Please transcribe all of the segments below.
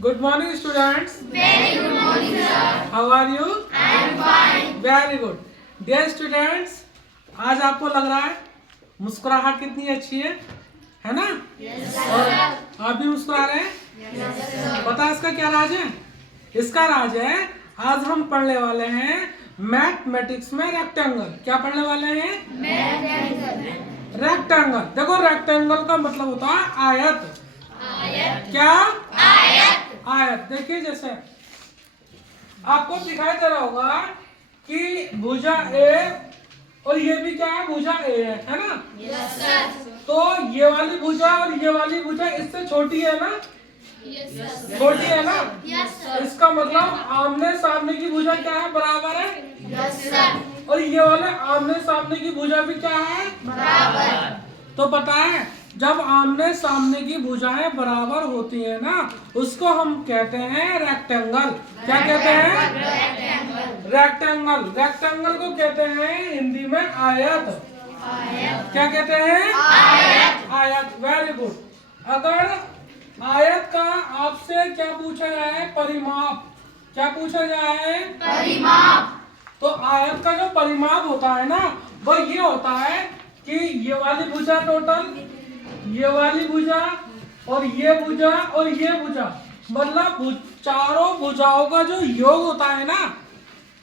Good morning, students. Very good morning, sir. How are you? I am fine. Very good. Dear students, आज आपको लग रहा है मुस्कुराहट कितनी अच्छी है ना? Yes, और sir. आप भी मुस्कुरा रहे हैं? Yes, sir. पता है इसका क्या राज है? इसका राज है आज हम पढ़ने वाले हैं मैथमेटिक्स में रेक्टेंगल। क्या पढ़ने वाले हैं? रेक्टेंगल। देखो रेक्टेंगल का मतलब होता है आयत। आयत. क्या? आयत. आयत। देखिए जैसे आपको दिखाई दे रहा होगा कि भुजा ए और ये भी क्या है? भुजा ए है ना? Yes, sir. तो ये वाली भुजा और ये वाली भुजा इससे छोटी है ना? Yes, sir. छोटी है ना? Yes, sir. इसका मतलब आमने सामने की भुजा क्या है? बराबर है। Yes, sir. और ये वाले आमने सामने की भुजा भी क्या है? बराबर. तो पता है जब आमने सामने की भुजाएं बराबर होती है ना उसको हम कहते हैं रेक्टेंगल। क्या कहते हैं? रेक्टेंगल। रेक्टेंगल को कहते हैं हिंदी में आयत। आयत. क्या कहते हैं? आयत. आयत। Very good. अगर आयत का आपसे क्या पूछा जाए? परिमाप। क्या पूछा जाए? परिमाप. तो आयत का जो परिमाप होता है ना वो ये होता है कि ये वाली भुजा टोटल, ये वाली भुजा और ये भुजा और ये भुजा, मतलब चारों भुजाओं का जो योग होता है ना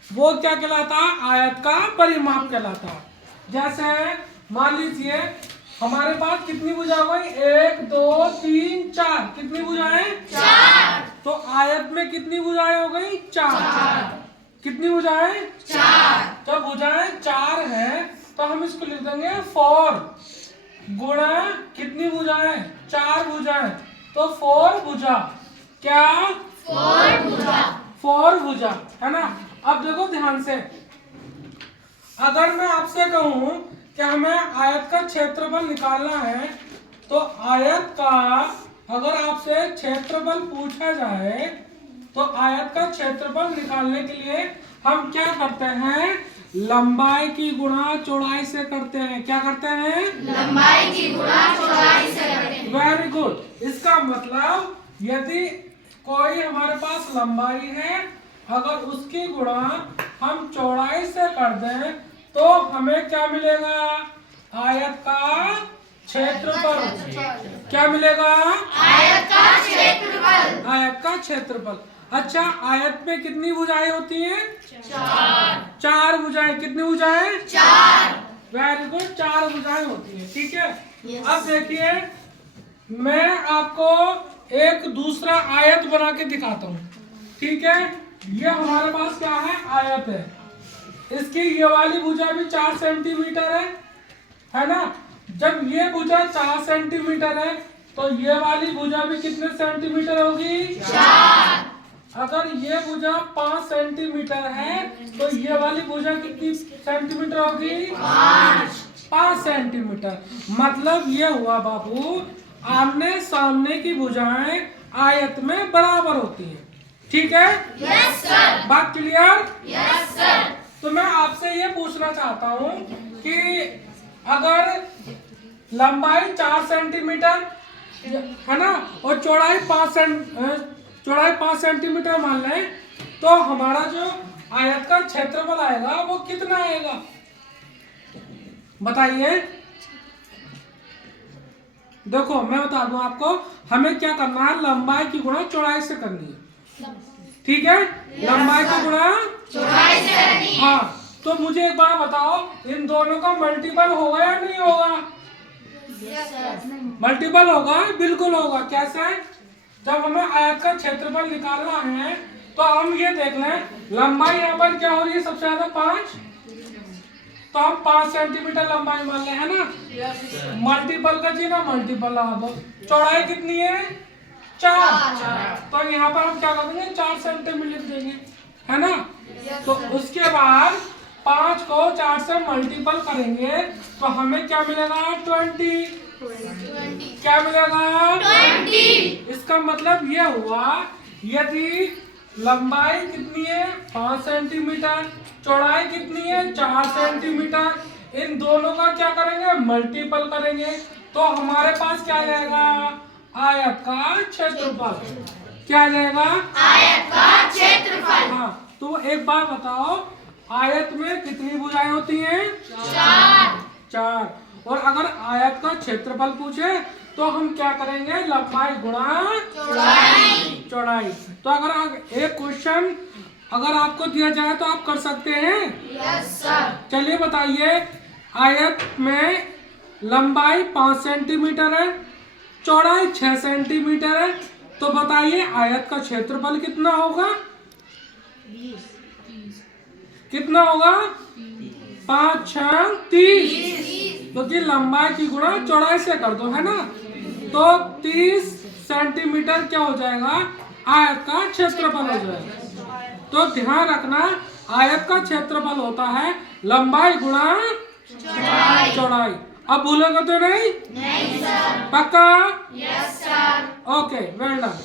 वो क्या कहलाता है? आयत का परिमाप कहलाता है। जैसे मान लीजिए हमारे पास कितनी भुजा हो गई? 1 2 3 4। कितनी भुजाएं? 4. तो आयत में कितनी भुजाएं हो गई? 4। कितनी भुजाएं? 4. जब भुजाएं 4 हैं तो हम इसको लिख देंगे 4 गुणा कितनी भुजाएं? 4 भुजाएं, तो 4 भुजा। क्या? 4 भुजा. 4 भुजा है ना? अब देखो ध्यान से, अगर मैं आपसे कहूं कि हमें आयत का क्षेत्रफल निकालना है तो आयत का अगर आपसे क्षेत्रफल पूछा जाए तो आयत का क्षेत्रफल निकालने के लिए हम क्या करते हैं? लंबाई की गुणा चौड़ाई से करते हैं। क्या करते हैं? लंबाई की गुणा चौड़ाई से करते हैं. Very good. इसका मतलब यदि कोई हमारे पास लंबाई है अगर उसकी गुणा हम चौड़ाई से कर दें तो हमें क्या मिलेगा? आयत का क्षेत्रफल। क्या मिलेगा? आयत का क्षेत्रफल. आयत का क्षेत्रफल। अच्छा, आयत में कितनी भुजाएं होती हैं? 4. 4 भुजाएं। कितनी भुजाएं? 4. Very good. 4 भुजाएं होती हैं। ठीक है। Yes. अब देखिए मैं आपको एक दूसरा आयत बना के दिखाता हूँ। ठीक है, ये हमारे पास क्या है? आयत है। इसकी ये वाली भुजा भी 4 सेंटीमीटर है ना? जब ये भुजा 4 सेंटीमीटर है तो ये वाली भुजा भी कितने सेंटीमीटर होगी? 4. अगर ये भुजा 5 सेंटीमीटर है तो ये वाली भुजा कितनी सेंटीमीटर होगी? 5 सेंटीमीटर। मतलब ये हुआ बाबू आमने सामने की भुजाएं आयत में बराबर होती हैं। ठीक है? Yes, sir. बात क्लियर? Yes, sir. तो मैं आपसे ये पूछना चाहता हूँ कि अगर लंबाई 4 सेंटीमीटर है ना और चौड़ाई 5 सेंटीमीटर मान लें तो हमारा जो आयत का क्षेत्रफल आएगा वो कितना आएगा? बताइए। देखो मैं बता दूं आपको, हमें क्या करना है? लंबाई की गुणा चौड़ाई से करनी है। ठीक है? लंबाई की गुणा चौड़ाई से करनी है. हाँ। तो मुझे एक बार बताओ इन दोनों का मल्टीपल होगा या नहीं होगा? Yes, sir. मल्टीपल होगा, बिल्कुल होगा। कैसे? जब हमें आयत का क्षेत्रफल निकालना है तो हम ये देख लें लंबाई यहाँ पर क्या हो रही है? सबसे ज्यादा 5, तो हम 5 सेंटीमीटर लंबाई मान ले, है ना? मल्टीपल का चाहिए ना, मल्टीपल लगा दो। चौड़ाई कितनी है? 4। तो यहाँ पर हम क्या कर देंगे? 4 सेंटीमीटर लिख देंगे, है ना? तो उसके बाद 5 को 4 से मल्टीपल करेंगे तो हमें क्या मिलेगा? 20। क्या मिलेगा? 20. इसका मतलब ये हुआ यदि लंबाई कितनी है? 5 सेंटीमीटर, चौड़ाई कितनी है? 4 सेंटीमीटर, इन दोनों का क्या करेंगे? मल्टीपल करेंगे तो हमारे पास क्या आ जाएगा? आयत का क्षेत्रफल। क्या आ जाएगा? आयत का क्षेत्रफल। हाँ, तो एक बार बताओ, आयत में कितनी भुजाएं होती हैं? 4। और अगर आयत का क्षेत्रफल पूछे तो हम क्या करेंगे? लंबाई गुणा चौड़ाई। तो अगर एक क्वेश्चन अगर आपको दिया जाए तो आप कर सकते हैं? Yes sir. चलिए बताइए, आयत में लंबाई 5 सेंटीमीटर है, चौड़ाई 6 सेंटीमीटर है, तो बताइए आयत का क्षेत्रफल कितना होगा? कितना होगा? 5 6 30। तो लंबाई की गुणा चौड़ाई से कर दो, है ना? तो 30 सेंटीमीटर क्या हो जाएगा? आयत का क्षेत्रफल हो जाएगा। तो ध्यान रखना, आयत का क्षेत्रफल होता है लंबाई गुणा चौड़ाई। अब भूलोगे तो नहीं? नहीं सर। पक्का? Yes sir. Okay, well done.